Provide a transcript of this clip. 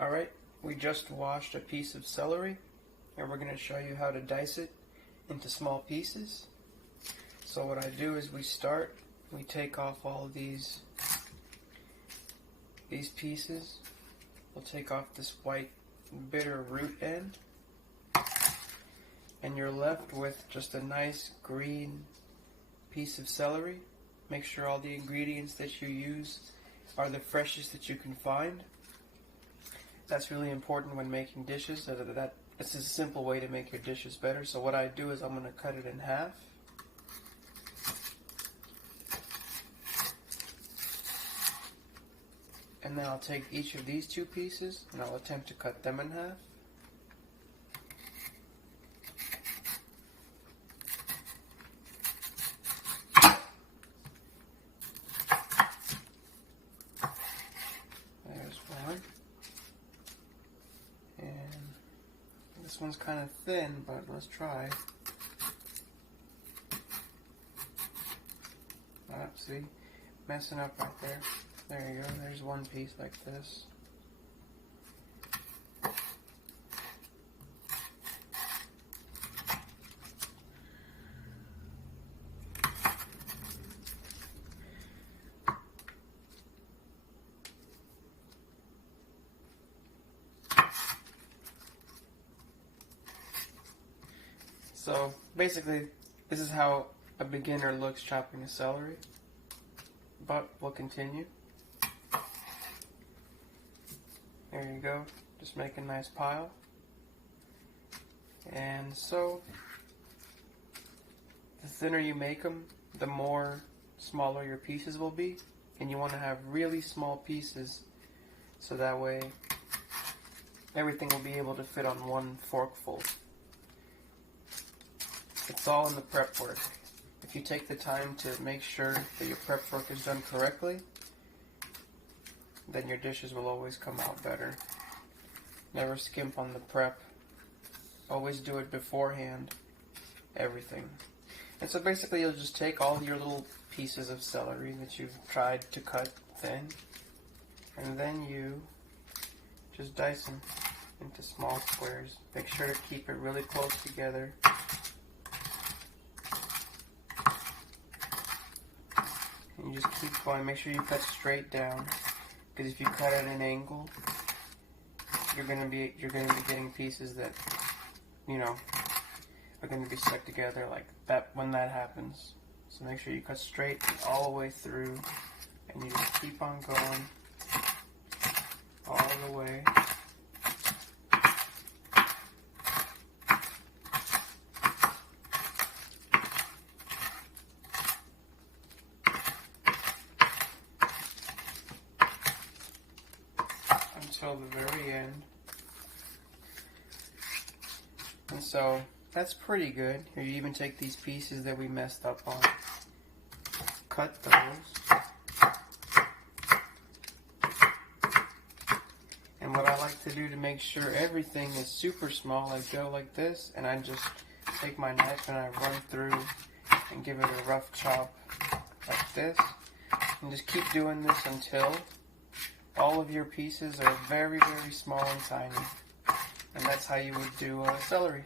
Alright, we just washed a piece of celery and we're going to show you how to dice it into small pieces. So what I do is we take off all of these pieces. We'll take off this white bitter root end and you're left with just a nice green piece of celery. Make sure all the ingredients that you use are the freshest that you can find. That's really important when making dishes. This is a simple way to make your dishes better. So what I do is I'm going to cut it in half. And then I'll take each of these two pieces and I'll attempt to cut them in half. There's one. And this one's kind of thin, but let's try. See? Messing up right there. There you go. There's one piece like this. So basically, this is how a beginner looks chopping a celery, but we'll continue. There you go, just make a nice pile. And so, the thinner you make them, the more smaller your pieces will be, and you want to have really small pieces so that way everything will be able to fit on one forkful. It's all in the prep work. If you take the time to make sure that your prep work is done correctly, then your dishes will always come out better. Never skimp on the prep. Always do it beforehand. Everything. And so basically you'll just take all your little pieces of celery that you've tried to cut thin, and then you just dice them into small squares. Make sure to keep it really close together. And you just keep going. Make sure you cut straight down, because if you cut at an angle, you're gonna be getting pieces that, you know, are gonna be stuck together like that when that happens. So make sure you cut straight all the way through, and you just keep on going all the way. Until the very end. And so that's pretty good. Here, you even take these pieces that we messed up on, cut those, and what I like to do to make sure everything is super small, I go like this and I just take my knife and I run through and give it a rough chop like this, and just keep doing this until all of your pieces are very, very small and tiny. And that's how you would do celery.